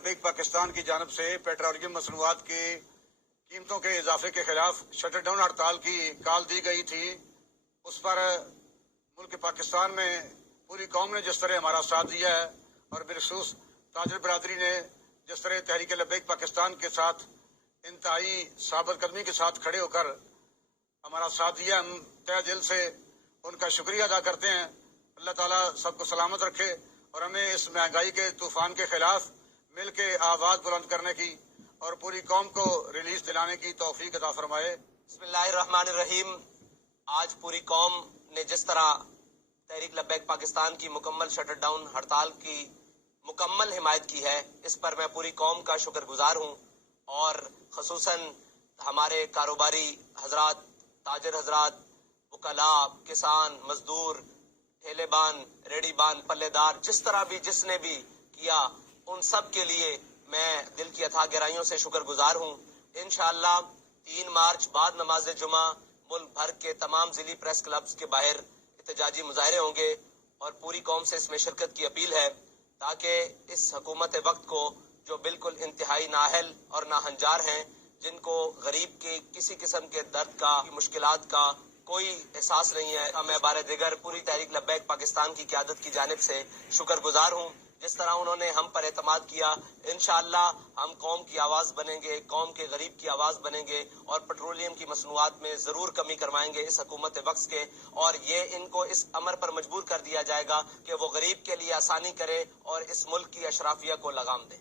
लबैक पाकिस्तान की जानब से पेट्रोलियम मसनूआत की कीमतों के इजाफे के खिलाफ शटर डाउन हड़ताल की कॉल दी गई थी। उस पर मुल्क पाकिस्तान में पूरी कौम ने जिस तरह हमारा साथ दिया है और बिलखसूस ताजर बरादरी ने जिस तरह तहरीक लबैक पाकिस्तान के साथ इंतहाई साबित कदमी के साथ खड़े होकर हमारा साथ दिया, हम तहे दिल से उनका शुक्रिया अदा करते हैं। अल्लाह ताला सबको सलामत रखे और हमें इस महंगाई के तूफान के खिलाफ मिल के आवाज़ बुलंद करने की और पूरी कौम को रिलीज दिलाने की तौफीक अता फरमाए। बिस्मिल्लाहिर्रहमानिर्रहीम। आज पूरी कौम ने जिस तरह तहरीक लबैक पाकिस्तान की मुकम्मल शटर डाउन हड़ताल की मुकम्मल हिमायत की है, इस पर मैं पूरी कौम का शुक्रगुजार हूँ और खसूसन हमारे कारोबारी हजरात, ताजर हजरात, वकला, किसान, मजदूर, ठेलेबान, रेडीबान, पल्लेदार, जिस तरह भी जिसने भी किया, उन सब के लिए मैं दिल की अथाह गहराइयों से शुक्रगुजार हूँ। इंशाअल्लाह 3 मार्च बाद नमाज जुमा मुल्क भर के तमाम जिली प्रेस क्लब्स के बाहर एहतजाजी मुजाहरे होंगे और पूरी कौम से इसमें शिरकत की अपील है ताकि इस हुकूमत वक्त को जो बिल्कुल इंतहाई नाअहल और नाहंजार हैं, जिनको गरीब के किसी किस्म के दर्द का, मुश्किलात का कोई एहसास नहीं है, मैं बारे दिगर पूरी तहरीक लबैक पाकिस्तान की क़यादत की जानिब से शुक्रगुजार हूँ। जिस तरह उन्होंने हम पर एतमाद किया, इंशाअल्लाह हम कौम की आवाज़ बनेंगे, कौम के गरीब की आवाज़ बनेंगे और पेट्रोलियम की मसनूआत में ज़रूर कमी करवाएंगे इस हुकूमत वक्त के, और ये इनको इस अमर पर मजबूर कर दिया जाएगा कि वो गरीब के लिए आसानी करे और इस मुल्क की अशराफिया को लगाम दे।